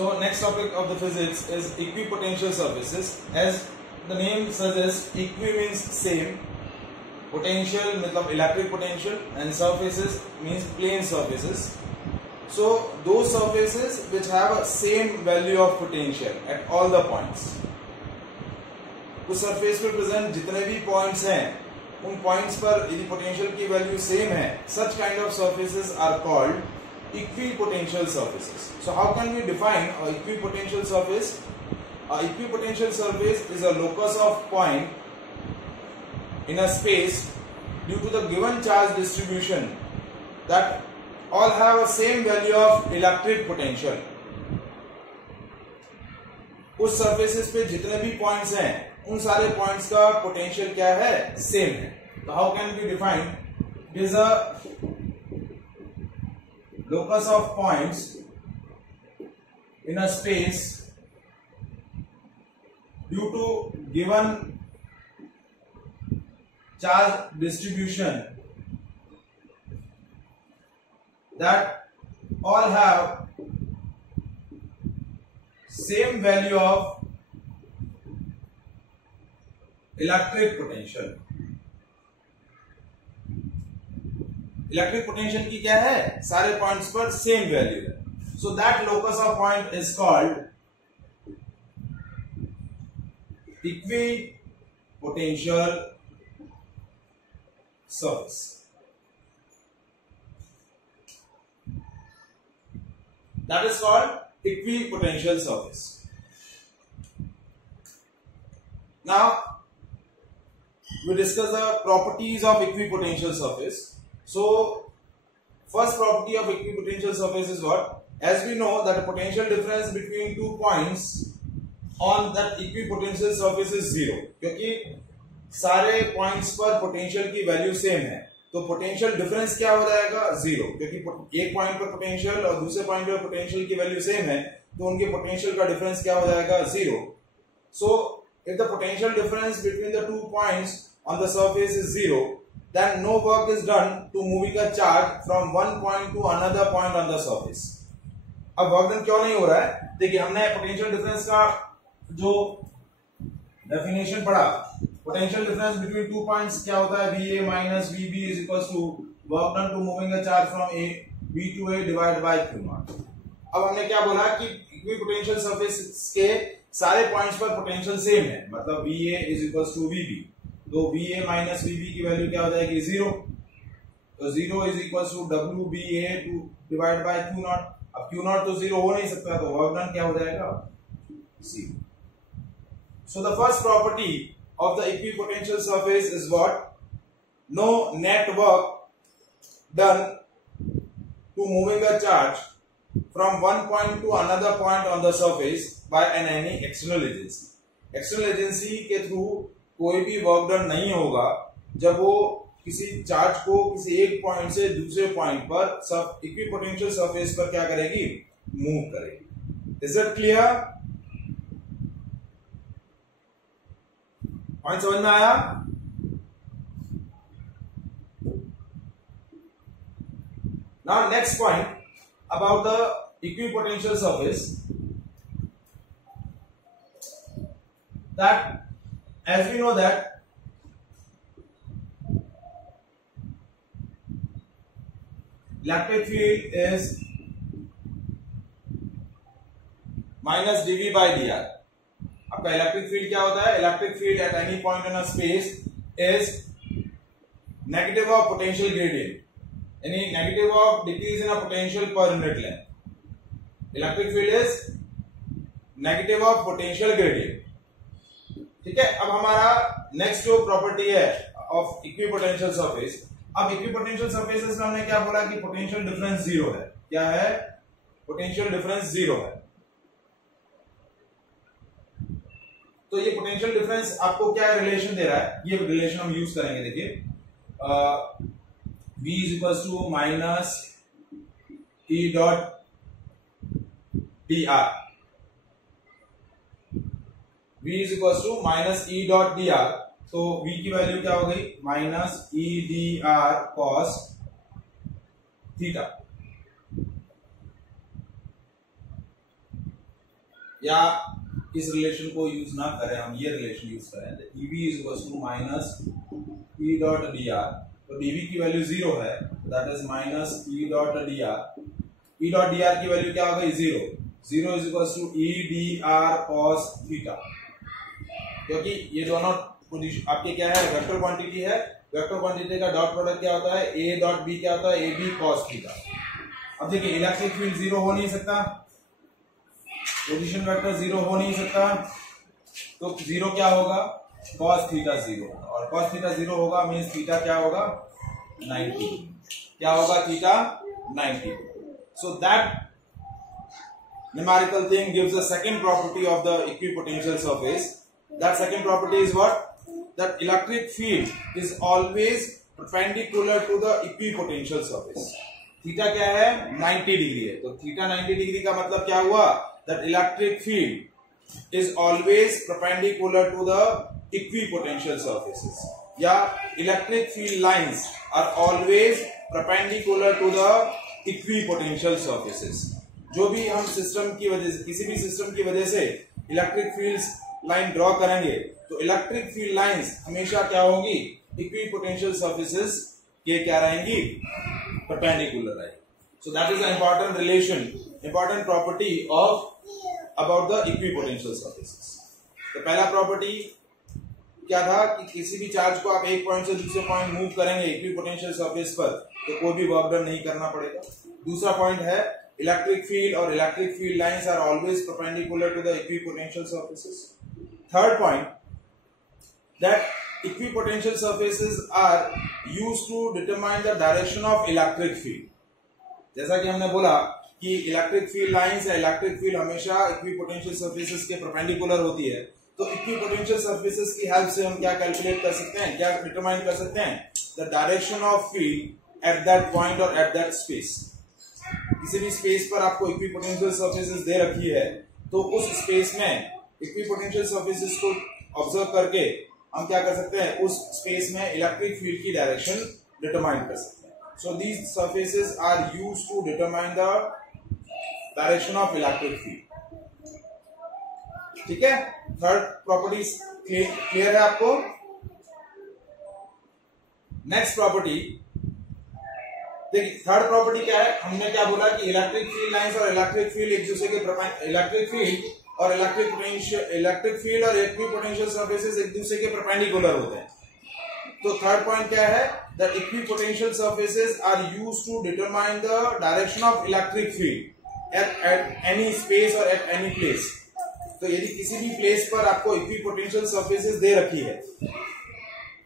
So next topic of the physics is equipotential surfaces. As the name suggests, equi means same, potential मतलब electric potential, and surfaces means plane surfaces. So those surfaces which have a same value of potential at all the points. उस surface पे present जितने भी points हैं उन points पर यदि potential की वैल्यू सेम है, such kind of surfaces are called equipotential surfaces. So how can we define an equipotential surface? An equipotential surface is a locus of point in a space due to the given charge distribution that all have a same value of electric potential. उस surfaces पे जितने भी points हैं उन सारे points का potential क्या है, सेम है. तो how can be define? It is a locus of points in a space due to given charge distribution that all have same value of electric potential. Electric potential की क्या है, सारे points पर same value है. So that locus of point is called equipotential surface. That is called equipotential surface. Now we discuss the properties of equipotential surface. So first property of equipotential surface is what? As we know that the potential difference between two points on that equipotential surface is zero. क्योंकि सारे points पर potential की value same है, तो potential difference क्या हो जाएगा, zero. क्योंकि एक point पर potential और दूसरे point पर potential की value same है, तो उनके potential का difference क्या हो जाएगा, zero. So if the potential difference between the two points on the surface is zero, then no work is done to moving a charge from one point to another point on the surface. अब work done क्यों नहीं हो रहा है? देखिए, हमने potential difference का जो डेफिनेशन पढ़ा, potential difference between two points क्या होता है, VA minus VB is equal to work done to moving a charge from A B to A divide by Q0. अब हमने क्या बोला कि इक्विपोटेंशियल सरफेस के सारे पॉइंट्स पर पोटेंशियल सेम है, मतलब VA is equal to VB. तो VA माइनस VB की वैल्यू क्या हो जाएगी, जीरो. तो zero is equal to WBA to divide by Q0. अब Q0 तो जीरो हो नहीं सकता, तो वर्क डन क्या हो जाएगा, zero. So the first property of the equipotential surface is what? No net work done to moving a charge from one point to another point on the surface by any external agency. External agency के through कोई भी work done नहीं होगा जब वो किसी charge को किसी एक पॉइंट से दूसरे पॉइंट पर सब इक्विपोटेंशियल सरफेस पर क्या करेगी, मूव करेगी. Is it clear? पॉइंट समझ में आया? Now next point about the equipotential surface, that as we know that electric field is minus dV by dr. आपका इलेक्ट्रिक फील्ड क्या होता है? Electric field at any point in a space is negative of potential gradient, यानी negative of decrease in a potential per unit length. Electric field is negative of potential gradient. ठीक है. अब हमारा next जो property है of equipotential surface, अब equipotential surfaces में हमने क्या बोला कि पोटेंशियल डिफरेंस जीरो है. क्या है? पोटेंशियल डिफरेंस जीरो है. तो ये पोटेंशियल डिफरेंस आपको क्या रिलेशन दे रहा है, ये रिलेशन हम यूज करेंगे. देखिए, V is equal to minus E dot dr. V is equal to minus E dot dr. तो V की वैल्यू क्या हो गई, minus E dr cos theta. या इस रिलेशन को यूज ना करें, हम ये रिलेशन यूज करें, EB is equal to minus E dot dr, तो dV की वैल्यू 0 है, that is minus E dot dr, E dot dr की वैल्यू क्या हो गई 0, 0 is equal to E dr cos theta, क्योंकि ये दोनों पोजीशन आपके क्या है, वेक्टर क्वांटिटी है, वेक्टर क्वांटिटी का डॉट प्रोडक्ट क्या होता है, A डॉट B क्या होता है, AB cos थीटा। अब देखिए इलेक्ट्रिक फील्ड 0 हो नहीं सकता, पोजीशन वेक्टर 0 हो नहीं सकता, तो 0 क्या होगा, cos थीटा 0 होगा, और cos थीटा 0 होगा मींस थीटा क्या होगा 90, क्या होगा theta 90। So that numerical thing gives the second property of the equipotential surface. That second property is what? That electric field is always perpendicular to the equipotential surface. Theta क्या है 90 degree है, तो theta 90 degree का मतलब क्या हुआ, that electric field is always perpendicular to the equipotential surfaces, या electric field lines are always perpendicular to the equipotential surfaces। जो भी हम सिस्टम की वजह से, किसी भी सिस्टम की वजह से इलेक्ट्रिक फील्ड्स लाइन ड्रॉ करेंगे, तो इलेक्ट्रिक फील्ड लाइंस हमेशा क्या होगी, इक्विपोटेंशियल सर्फेसेस के क्या रहेंगी, परपेंडिकुलर रहेगी। सो that is the important relation, important property of about the equipotential surfaces. तो पहला प्रॉपर्टी क्या था कि किसी भी चार्ज को आप एक पॉइंट से दूसरे पॉइंट मूव करेंगे इक्विपोटेंशियल सरफेस पर, तो कोई भी वर्क डन नहीं करना पड़ेगा। दूसरा पॉइंट है इलेक्ट्रिक फील्ड और electric field lines are always perpendicular to the equipotential surfaces. Third point, that equipotential surfaces are used to determine the direction of electric field. जैसा कि हमने बोला कि इलेक्ट्रिक फील्ड लाइंस या इलेक्ट्रिक फील्ड हमेशा equipotential surfaces के perpendicular होती है, तो इक्विपोटेंशियल सर्फेसेस की हेल्प से हम क्या कैलकुलेट कर सकते हैं, क्या डिटरमाइन कर सकते हैं, the direction of field at that point और एट दैट स्पेस। किसी भी स्पेस पर आपको इक्विपोटेंशियल सर्फेसेस दे रखी है, तो उस स्पेस में इक्विपोटेंशियल सर्फेसेस को ऑब्जर्व करके हम क्या कर सकते हैं, उस स्पेस में इलेक्ट्रिक फील्ड की डायरेक्शन डिटरमाइन कर सकते हैं। So these surfaces are used to determine the direction of electric field. ठीक है, थर्ड प्रॉपर्टी क्लियर है आपको। नेक्स्ट प्रॉपर्टी देखिए, थर्ड प्रॉपर्टी क्या है, हमने क्या बोला कि इलेक्ट्रिक फील्ड लाइंस और इलेक्ट्रिक फील्ड एक दूसरे के इलेक्ट्रिक फील्ड और इलेक्ट्रिक फील्ड और इक्विपोटेंशियल सर्फेसेस एक दूसरे के परपेंडिकुलर होते हैं। तो थर्ड पॉइंट क्या है, the equipotential surfaces are used to determine the direction of electric field at any space और एट एनी प्लेस। तो यदि किसी भी प्लेस पर आपको इक्विपोटेंशियल सर्फेसेस दे रखी है,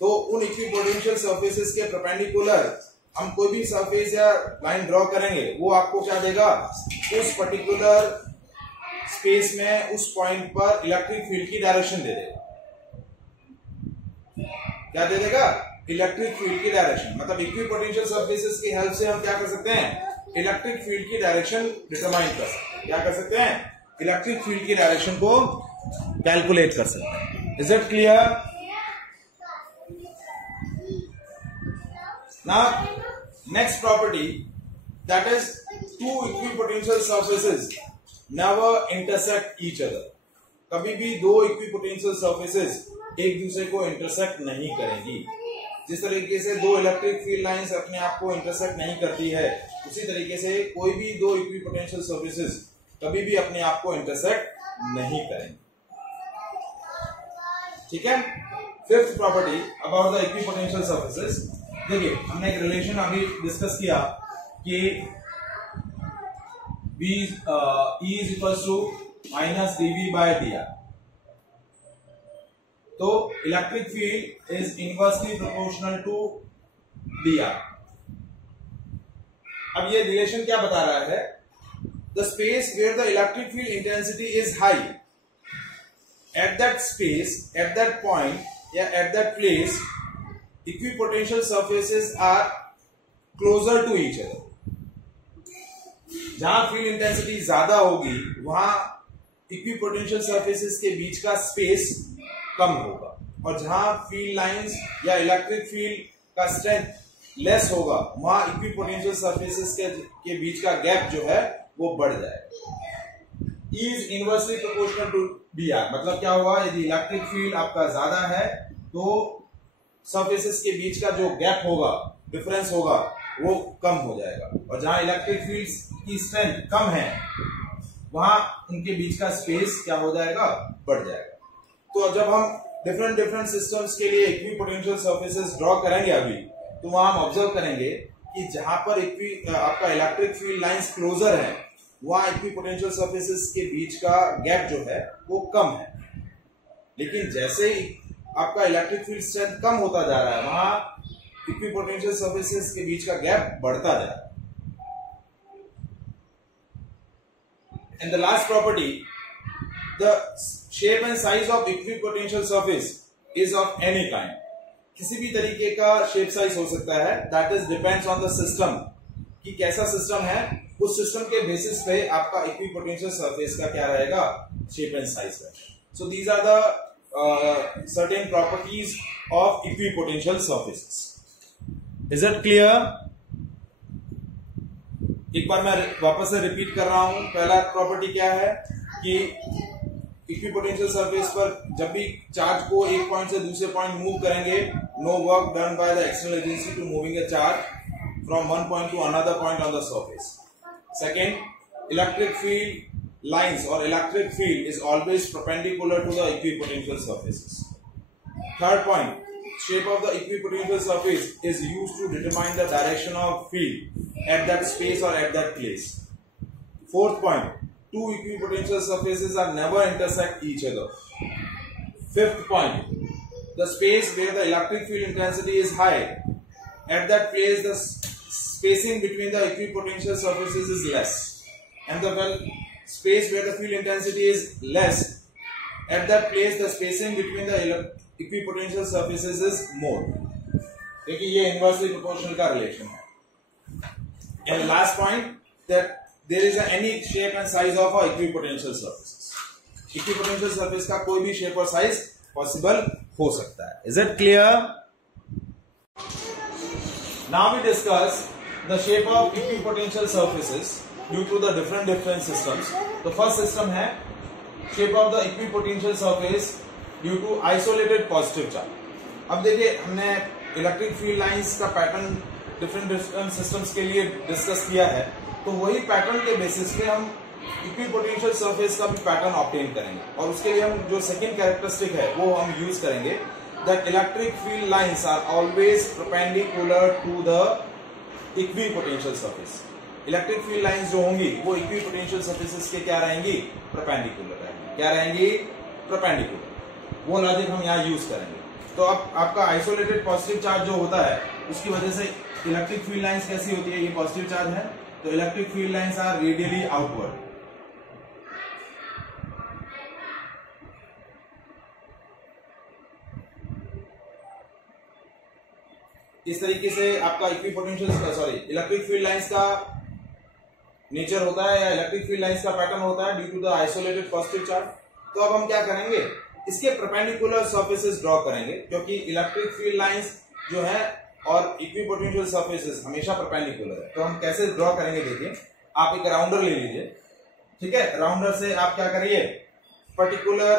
तो उन इक्विपोटेंशियल सर्फेसेस के परपेंडिकुलर हम कोई भी सरफेस या लाइन ड्रॉ करेंगे, वो आपको क्या देगा, उस पर्टिकुलर स्पेस में उस पॉइंट पर इलेक्ट्रिक फील्ड की डायरेक्शन दे देगा। क्या दे देगा, इलेक्ट्रिक फील्ड की डायरेक्शन। मतलब इक्विपोटेंशियल सर्फेसेस की हेल्प से हम क्या कर सकते हैं, इलेक्ट्रिक फील्ड की डायरेक्शन डिटरमाइन कर सकते हैं। क्या कर सकते हैं, इलेक्ट्रिक फील्ड की डायरेक्शन को कैलकुलेट कर सकते हैं। Is it clear? Now, next property, that is two equipotential surfaces never intersect each other. कभी भी दो equipotential surfaces एक दूसरे को इंटरसेक्ट नहीं करेंगी। जिस तरीके से दो इलेक्ट्रिक फील्ड लाइंस अपने आप को इंटरसेक्ट नहीं करती है, उसी तरीके से कोई भी दो इक्विपोटेंशियल सर्फेसेस कभी भी अपने आप को इंटरसेक्ट नहीं करेंगे। ठीक है, fifth property about the equipotential surfaces. देखिए, हमने एक रिलेशन अभी डिस्कस किया कि E is equals to minus dV by dr। तो electric field is inversely proportional to dr। अब ये रिलेशन क्या बता रहा है, the space where the electric field intensity is high, at that space, at that point या at that place equipotential surfaces are closer to each other. जहां field intensity ज्यादा होगी, वहां इक्विपोटेंशियल सर्फेसेस के बीच का स्पेस कम होगा, और जहां फील्ड लाइंस या इलेक्ट्रिक फील्ड का स्ट्रेंथ लेस होगा, वहां इक्विपोटेंशियल सर्फेसेस के बीच का गैप जो है वो बढ़ जाएगा। Is inversely proportional to d r. मतलब क्या हुआ, यदि इलेक्ट्रिक फील्ड आपका ज्यादा है तो सरफेसेस के बीच का जो गैप होगा, डिफरेंस होगा, वो कम हो जाएगा। और जहां इलेक्ट्रिक फील्ड की स्ट्रेंथ कम है वहां उनके बीच का स्पेस क्या हो जाएगा, बढ़ जाएगा। तो जब हम डिफरेंट सिस्टम्स के लिए इक्विपोटेंशियल सरफेसेस ड्रॉ करेंगे अभी, तो वहां हम ऑब्जर्व करेंगे कि जहां पर आपका इलेक्ट्रिक फील्ड लाइंस क्लोजर है वहां इक्विपोटेंशियल सरफेसेस के बीच का गैप जो है वो कम है। लेकिन जैसे ही आपका इलेक्ट्रिक फील्ड स्ट्रेंथ कम होता जा रहा है वहां इक्विपोटेंशियल सरफेसेस के बीच का गैप बढ़ता जा रहा है। And the last property, the shape and size of equipotential surface is of any kind. किसी भी तरीके का शेप साइज हो सकता है, that is depends on the system, कि कैसा सिस्टम है, उस सिस्टम के बेसिस पे आपका इक्विपोटेंशियल सरफेस का क्या रहेगा, शेप एंड साइज रहेगा। So these are the certain properties of equipotential surfaces. Is that clear? एक बार मैं वापस से रिपीट कर रहा हूं। पहला प्रॉपर्टी क्या है कि इक्विपोटेंशियल सरफेस पर जब भी चार्ज को एक पॉइंट से दूसरे पॉइंट मूव करेंगे, no work done by the external agency to moving a charge from one point to another point on the surface. Second, electric field lines और electric field is always perpendicular to the equipotential surfaces. Third point, shape of the equipotential surface is used to determine the direction of field at that space or at that place. Fourth point, two equipotential surfaces are never intersect each other. Fifth point, the space where the electric field intensity is high, at that place the spacing between the equipotential surfaces is less, and the space where the field intensity is less, at that place the spacing between the equipotential surfaces is more. देखिए ये inversely proportional का relation है। And last point, that there is any shape and size of a equipotential surfaces. Equipotential surface का कोई भी shape और size possible हो सकता है। Is it clear? Now we discuss the shape of equipotential surfaces due to the different systems. The first system है shape of the equipotential surface due to isolated positive charge. अब देखिए हमने electric field lines का pattern different systems के लिए discuss किया है, तो वही पैटर्न के बेसिस पे हम इक्विपोटेंशियल सरफेस का भी पैटर्न ऑब्टेन करेंगे। और उसके लिए हम जो सेकंड कैरेक्टरिस्टिक है वो हम यूज करेंगे, that electric field lines are always perpendicular to the equipotential surface. Electric field lines जो होंगी वो इक्विपोटेंशियल सरफेसेस के क्या रहेंगी, परपेंडिकुलर रहेंगी। क्या रहेंगी, परपेंडिकुलर। वो लॉजिक हम यहाँ यूज करेंगे। तो अब आपका आइसोलेटेड पॉजिटिव चार्ज जो होता है उसकी वजह से इलेक्ट्रिक फील्ड लाइंस कैसी होती है, ये पॉजिटिव चार्ज है तो electric field lines are radially outward. इस तरीके से आपका इक्विपोटेंशियल इलेक्ट्रिक फील्ड लाइंस का नेचर होता है या इलेक्ट्रिक फील्ड लाइंस का पैटर्न होता है due to the isolated positive charge. तो अब हम क्या करेंगे, इसके परपेंडिकुलर सरफेसेस ड्रॉ करेंगे, क्योंकि इलेक्ट्रिक फील्ड लाइंस जो है और इक्विपोटेंशियल सरफेसेस हमेशा परपेंडिकुलर है। तो हम कैसे ड्रॉ करेंगे, देखिए आप एक राउंडर ले लीजिए, ठीक है। राउंडर से आप क्या करिए, पर्टिकुलर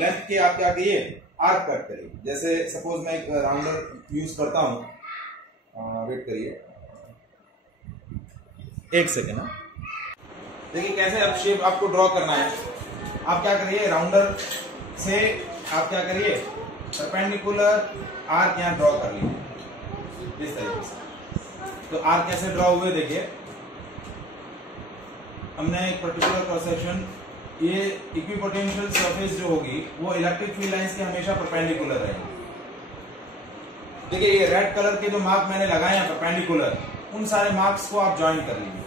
लेंथ के आप क्या करिए, आर्क कट करिए। जैसे सपोज मैं एक राउंडर यूज करता हूं, वेट करिए एक सेकेंड। देखिए कैसे अब शेप आपको ड्रॉ करना है। आप क्या करिए, राउंडर से आप क्या करिए, परपेंडिकुलर आर्क यहाँ ड्रॉ कर लीजिए इस तरीके से। तो आर्क कैसे ड्रॉ हुए, देखिए हमने एक पर्टिकुलर क्रॉस सेक्शन, ये इक्विपोटेंशियल सरफेस जो होगी वो इलेक्ट्रिक फील्ड लाइंस के हमेशा परपेंडिकुलर रहेगी। देखिए ये रेड कलर के जो मार्क मैंने लगाए हैं परपेंडिकुलर, उन सारे मार्क्स को आप ज्वाइन कर लीजिए।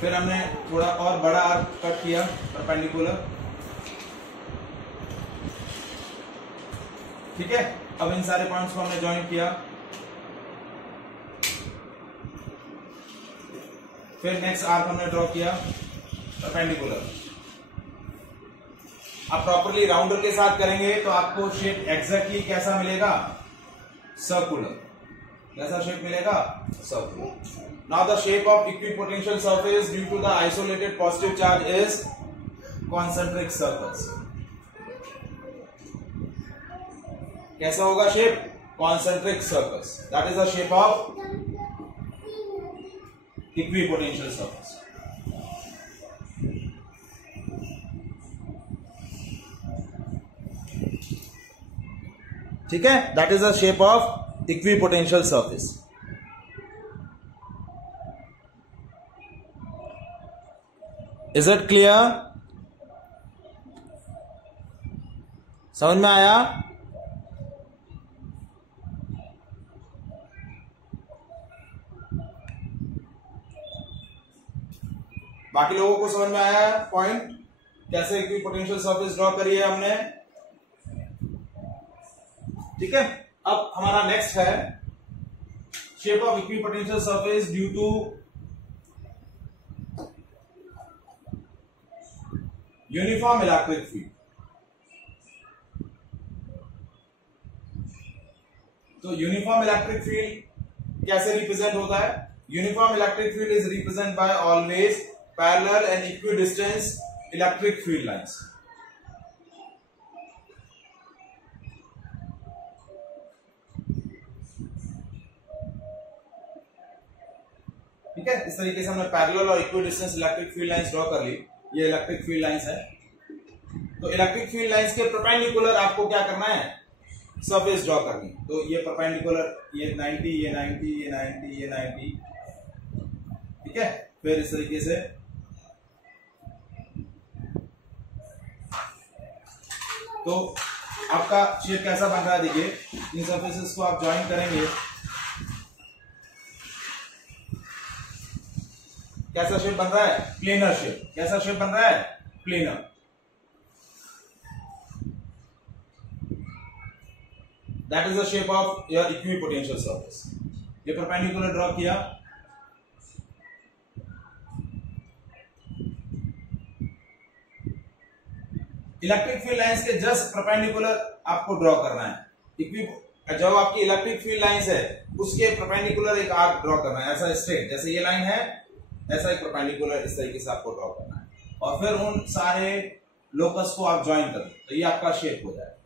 फिर हमने थोड़ा और बड़ा आर्क कट किया परपेंडिकुलर, ठीक है। अब इन सारे पॉइंट्स को हमने ज्वाइन किया। फिर नेक्स्ट आर्क हमने ड्रॉ किया परपेंडिकुलर। आप प्रॉपरली राउंडर के साथ करेंगे तो आपको शेप एग्जैक्टली कैसा मिलेगा, सर्कुलर। कैसा शेप मिलेगा, surface. Now the shape of equipotential surface due to the isolated positive charge is concentric circles. कैसा होगा shape? Concentric circles. That is the shape of equipotential surface. ठीक है? That is the shape of equipotential surface. Is it clear? समझ में आया? बाकी लोगों को समझ में आया पॉइंट? कैसे इक्विपोटेंशियल सरफेस ड्रॉ करी है हमने? ठीक है, अब हमारा नेक्स्ट है shape of equipotential surface due to uniform electric field. तो यूनिफॉर्म इलेक्ट्रिक फील्ड कैसे रिप्रेजेंट होता है? Uniform electric field is represent by always parallel and equidistance electric field lines. ठीक है, इस तरीके से हमने पैरेलल और equidistance electric field lines draw कर ली. ये इलेक्ट्रिक फील्ड लाइंस है. तो इलेक्ट्रिक फील्ड लाइंस के परपेंडिकुलर आपको क्या करना है? सरफेस ड्रॉ करनी. तो ये परपेंडिकुलर, ये 90, ये 90, ये 90, ये 90. ठीक है, फिर इस तरीके से तो आपका शेप कैसा बन रहा है? देखिए, इन सरफेसेस को आप ज्वाइन करेंगे. कैसा शेप बन रहा है? Planar shape. कैसा शेप बन रहा है? Planar. That is the shape of your equipotential surface. ये परपेंडिकुलर ड्रॉ किया. इलेक्ट्रिक फील्ड लाइंस के जस्ट परपेंडिकुलर आपको ड्रॉ करना है. जो आपकी इलेक्ट्रिक फील्ड लाइंस है उसके परपेंडिकुलर एक आर्क ड्रॉ करना है. ऐसा स्ट्रेट, जैसे ये लाइन है, ऐसा एक परपेंडिकुलर इस तरीके से आपको ड्रॉ करना है. और फिर उन सारे लोकस को आप ज्वाइन कर दो, तो ये आपका शेप हो जाएगा.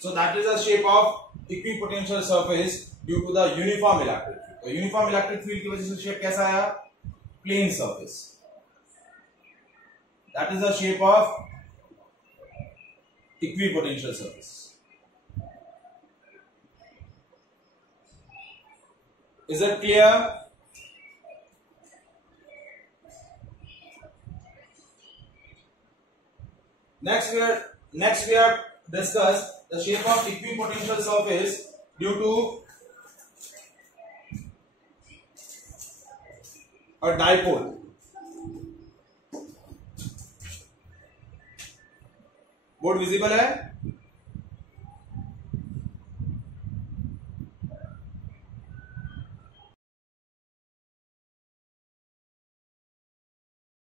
So that is the shape of equipotential surface due to the uniform electric field. तो यूनिफॉर्म इलेक्ट्रिक फील्ड की वजह से शेप कैसा आया? Plane surface. That is the shape of equipotential surface. Is that clear? Next we have discussed the shape of equipotential surface due to a dipole. Board visible है?